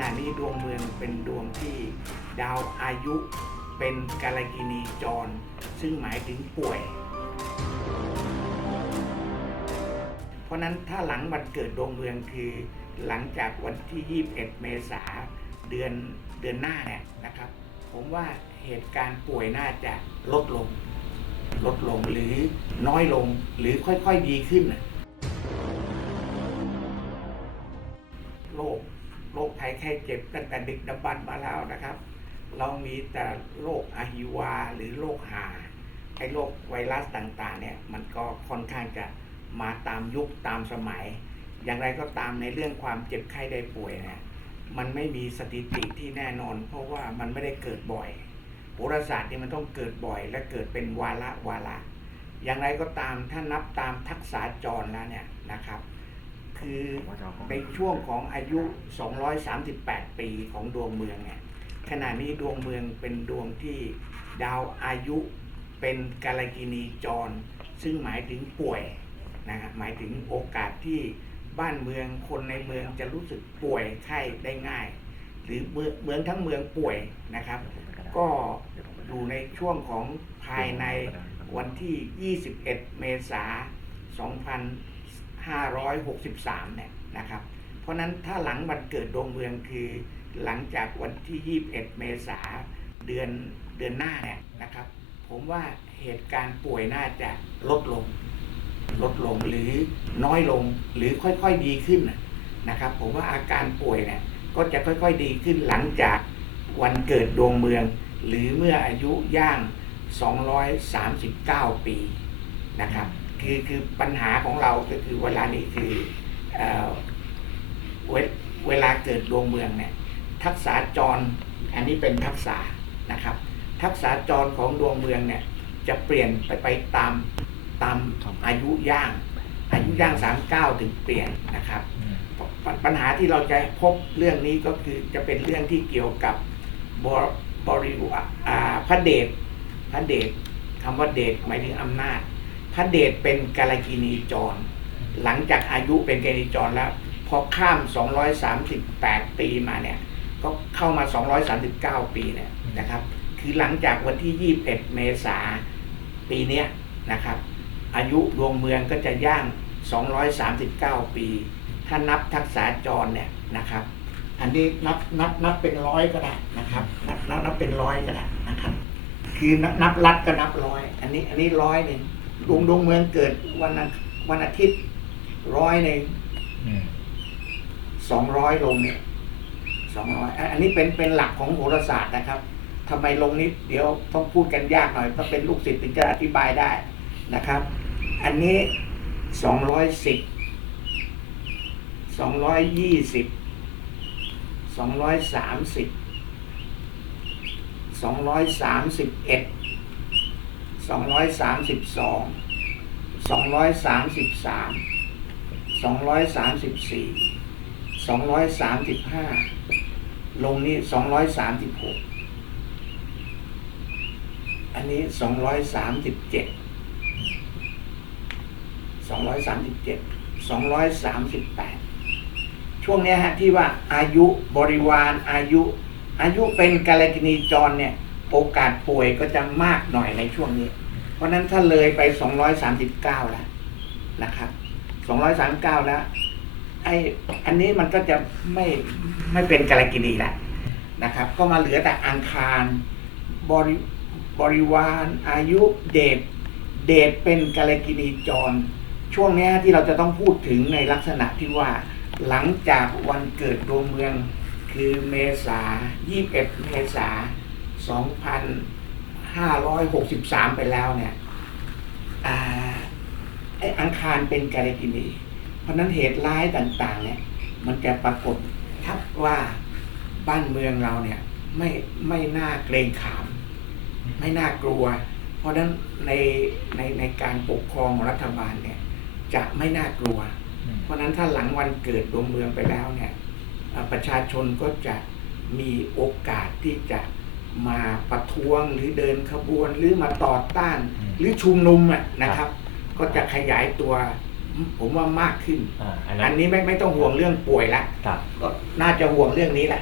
ณะนี้ดวงเมืองเป็นดวงที่ดาวอายุเป็นกาลกินีจร ซึ่งหมายถึงป่วย เพราะนั้นถ้าหลังวันเกิดดวงเมืองคือหลังจากวันที่ 21 เมษาเดือนเดือนหน้าเนี่ยนะครับ ผมว่าเหตุการณ์ป่วยน่าจะลดลง ลดลงหรือน้อยลงหรือค่อยๆดีขึ้นโรค โรคภัยไข้เจ็บตั้งแต่ดึกดำบรรมาแล้วนะครับ เรามีแต่โรคอะฮิวาหรือโรคหาไอ้โรคไวรัสต่างๆเนี่ยมันก็ค่อนข้างจะมาตามยุคตามสมัย อย่างไรก็ตามในเรื่องความเจ็บไข้ได้ป่วยเนี่ยมันไม่มีสถิติที่แน่นอน เพราะว่ามันไม่ได้เกิดบ่อยโหราศาสตร์นี่มันต้องเกิดบ่อย และเกิดเป็นวาระวาระอย่างไรก็ตามถ้านับตามทักษะจรแล้วเนี่ยนะครับ คือในช่วงของอายุ 238 ปีของดวงเมืองเนี่ยขณะนี้ดวงเมืองเป็นดวงที่ดาวอายุเป็นกาลกินีจร ซึ่งหมายถึงป่วยนะฮะหมายถึงโอกาสที่บ้านเมืองคนในเมืองจะรู้สึกป่วยไข้ได้ง่าย หรือเมืองเมืองทั้งเมืองป่วยนะครับ ก็อยู่ในช่วงของภายในวันที่ 21 เมษายน 2563 เนี่ยนะครับ เพราะนั้นถ้าหลังวันเกิดดวงเมืองคือหลังจากวันที่ 21 เมษาเดือนเดือนหน้าเนี่ยนะครับ ผมว่าเหตุการณ์ป่วยน่าจะลดลง ลดลงหรือน้อยลงหรือค่อยๆดีขึ้นนะครับ ผมว่าอาการป่วยเนี่ยก็จะค่อยๆดีขึ้นหลังจากวันเกิดดวงเมือง หรือเมื่ออายุย่าง 239 ปีนะครับ คือคือปัญหาของเราก็คือเวลานี้คือเอเวเวลาเกิดดวงเมืองเนี่ยทักษะจรอันนี้เป็นทักษะนะครับ ทักษะจรของดวงเมืองเนี่ยจะเปลี่ยนไปไปตามตามอายุย่าง อายุย่าง 39 ถึงเปลี่ยนนะครับป,ปัญหาที่เราจะพบเรื่องนี้ก็คือจะเป็นเรื่องที่เกี่ยวกับบรบริวารอ่าพระเดชพระเดชคำว่าเดชหมายถึงอำนาจ พระเดชเป็นกาลกินีจร หลังจากอายุเป็นกาลกินีจรแล้ว พอข้าม 238 ปีมาเนี่ย ก็เข้ามา 239 ปีเนี่ยนะครับ คือหลังจากวันที่ 21 เมษาปีเนี้ยนะครับ อายุดวงเมืองก็จะย่าง 239 ปี ถ้านับทักษะจรเนี่ยนะครับอันนี้นับนับนับเป็นร้อยก็ได้นะครับนับนับนับเป็นร้อยก็ได้นะครับ คือนับนับรัดก็นับร้อย อันนี้อันนี้ร้อยหนึ่ง ดวงดวงเมืองเกิดวันอังวันอาทิตย์ร้อยหนึ่งสองร้อยลงเนี่ยสองร้อยอันนี้เป็นเป็นหลักของโหราศาสตร์นะครับทำไมลงนี้เดี๋ยวต้องพูดกันยากหน่อยต้องเป็นลูกศิษย์ถึงจะอธิบายได้นะครับ อันนี้สองร้อยสิบสองร้อยยี่สิบสองร้อยสามสิบสองร้อยสามสิบเอ็ด สองร้อยสามสิบสองสองร้อยสามสิบสามสองร้อยสามสิบสี่สองร้อยสามสิบห้าลงนี้สองร้อยสามสิบหกอันนี้สองร้อยสามสิบเจ็ดสองร้อยสามสิบเจ็ดสองร้อยสามสิบแปดช่วงนี้ฮะที่ว่าอายุบริวารอายุ อายุเป็นกาลกินีจรเนี่ย โอกาสป่วยก็จะมากหน่อยในช่วงนี้ เพราะนั้นถ้าเลยไปสองร้อยสามสิบเก้าแล้วนะครับสองร้อยสามเก้าแล้วไออันนี้มันก็จะไม่ไม่เป็นกาลกินีล้วนะครับ ก็มาเหลือแต่อังคารบริบริวารอายุเดชเดชเป็นกาลกินีจร ช่วงนี้ที่เราจะต้องพูดถึงในลักษณะที่ว่าหลังจากวันเกิดดวงเมืองคือเมษา 21 เมษา 2563 ไปแล้วเนี่ยอ่าไออังคารเป็นกาลกินีเพราะนั้นเหตุร้ายต่างๆ เนี่ย มันจะปรากฏทับว่าบ้านเมืองเราเนี่ย ไม่ไม่น่าเกรงขาม ไม่น่ากลัว เพราะนั้นในในในการปกครองรัฐบาลเนี่ย จะไม่น่ากลัว เพราะนั้นถ้าหลังวันเกิดดวงเมืองไปแล้วเนี่ย ประชาชนก็จะมีโอกาสที่จะ มาประท้วงหรือเดินขบวนหรือมาต่อต้านอืมหรือชุมนุมอะนะครับ ก็จะขยายตัวผมว่ามากขึ้น อ่าอันอันั้นนนี้ไม่ไม่ต้องห่วงเรื่องป่วยละครับ ก็น่าจะห่วงเรื่องนี้แหละ